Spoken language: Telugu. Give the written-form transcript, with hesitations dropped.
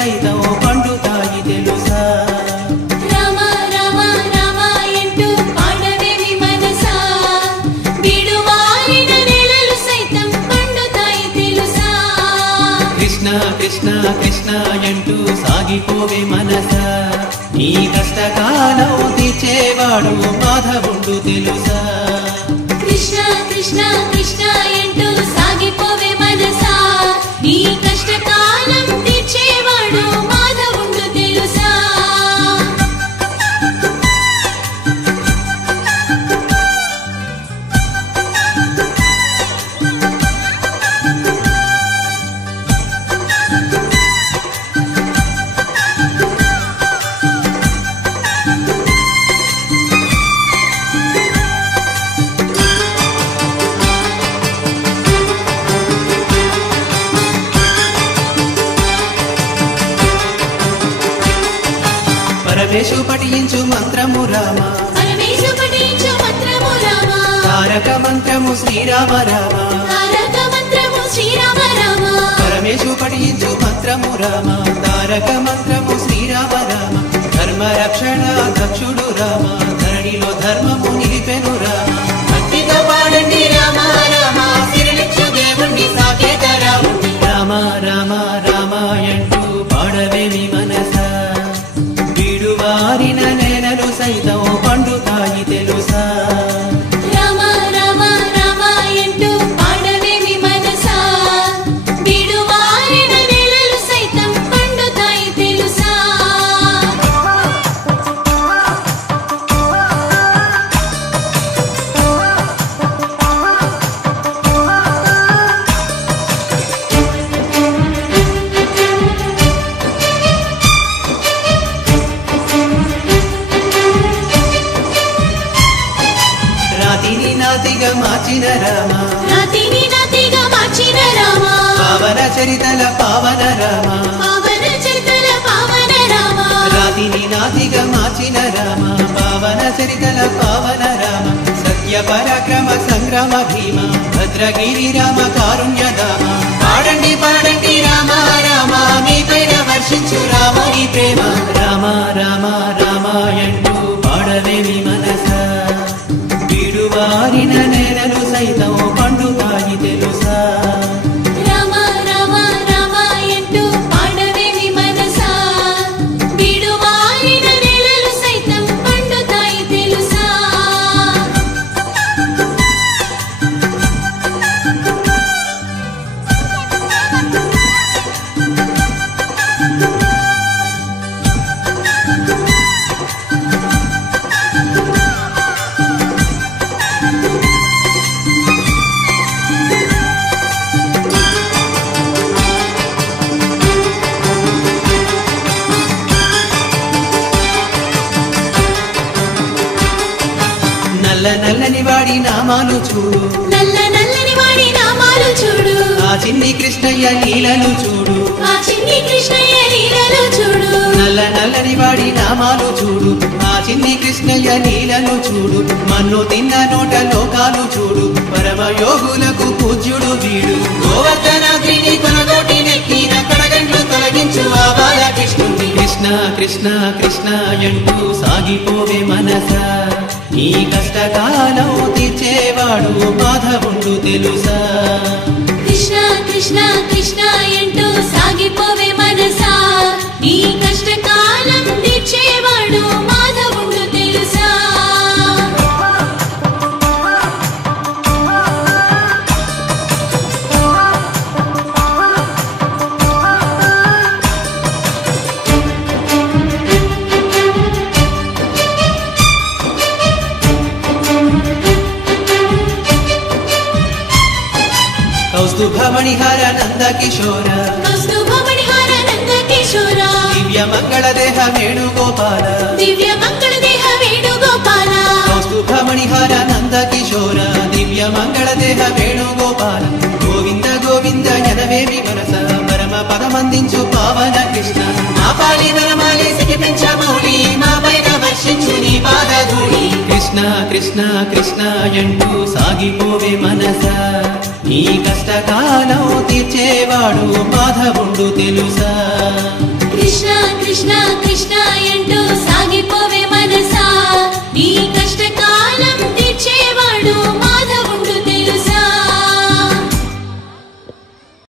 సైతం పండుతాయి తెలుసా రామ రామ రామ అంటూ పాడవేమి మనసా బిడువారిన నెలలు సైతం పండుతాయి తెలుసా కృష్ణ కృష్ణ కృష్ణ అంటూ సాగిపోవే మనసా నీ కష్టకాలం తీర్చేవాడు మాధవుడు తెలుసా కృష్ణ కృష్ణ కృష్ణ అంటూ సాగిపోవే మనసా నీ కష్టకాలం తీర్చేవాడు మాధవుడు తెలుసా పరమేశు పఠించు మంత్రము రామ పరమేశు పఠించు మంత్రము రామ తారక మంత్రము శ్రీరామ రామ తారక మంత్రము శ్రీరామ రామ పరమేశు పఠించు మంత్రము రామ తారక మంత్రము శ్రీరామ రామ ధర్మ రక్షణ దక్షుడు రామ ధరణిలో ధర్మము నిలిపెను రామ భక్తితో పాడండి రామ రామ సిరిలిచ్చు దేవుణ్ణి సాకేత రాముడి రామ రామ రామ అంటూ పాడవేమి మనసా వారిన నేలలు సైతం పండుతాయి తెలుసా రామ రామ రామ అంటూ పాడవేమి మనసా బిడువారిన నెలలు సైతం పండుతాయి తెలుసా రాతిని నాతిగా మార్చిన రామ రాతిని నాతిగా మార్చిన రామ పావన చరితల పావన రామ పావన చరితల పావన రామ రాతిని నాతిగా మార్చిన రామ పావన చరితల పావన రామ సత్య పరాక్రమ సంగ్రామ భీమ భద్రగిరి రామ కారుణ్య దామ పాడండి పాడండి రామ రామ మీ పైన వర్షించు రాముని ప్రేమ రామ రామ రామ అంటూ పాడవేమి మనసా వారిన నేలలు సైతం పండుతాయి తెలుసా రామ రామ రామ అంటూ పాడవేమి మనసా బిడువారిన నెలలు సైతం పండుతాయి తెలుసా నల్ల నల్లని వాడి నామాలు చూడు నల్ల నల్లని వాడి నామాలు చూడు ఆ చిన్ని కృష్ణయ్య లీలలు చూడు ఆ చిన్ని కృష్ణయ్య లీలలు చూడు నల్ల నల్లని వాడి నామాలు చూడు ఆ చిన్ని కృష్ణయ్య లీలలు చూడు మన్ను తిన్న నోట లోకాలు చూడు పరమ యోగులకు పూజ్యుడు వీడు గోవర్ధనాద్రిని కొనగోటి నెక్కిన కడగండ్లు తొలగించు ఆ బాలకృష్ణుడి కృష్ణ కృష్ణ కృష్ణ అంటూ సాగిపోవే మనసా నీ కష్టకాలం తీర్చేవాడు మాధవుడు తెలుసా కృష్ణ కృష్ణ కృష్ణ అంటూ సాగిపోవే మనసా నీ కష్టకాలం తీర్చేవాడు మాధవుడు తెలుసా కౌస్తుభమణిహార నంద కిశోర కౌస్తుభమణిహార నంద కిశోర దివ్య మంగళ దేహ వేణుగోపాల దివ్య మంగళ దేహ వేణుగోపాల కౌస్తుభమణిహార నంద కిశోర దివ్య మంగళ దేహ వేణుగోపాల గోవింద గోవింద ఎనవేమి మనస పరమ పదమందించు పావన కృష్ణ మా పాలి వరమాలి సిగిపించ మౌళి మా పైన వర్షించు నీ పాదధూళి కృష్ణ కృష్ణ కృష్ణ అంటూ సాగిపోవే మనసా నీ కష్టకాలం తీర్చేవాడు మాధవుడు తెలుసా కృష్ణ కృష్ణ కృష్ణ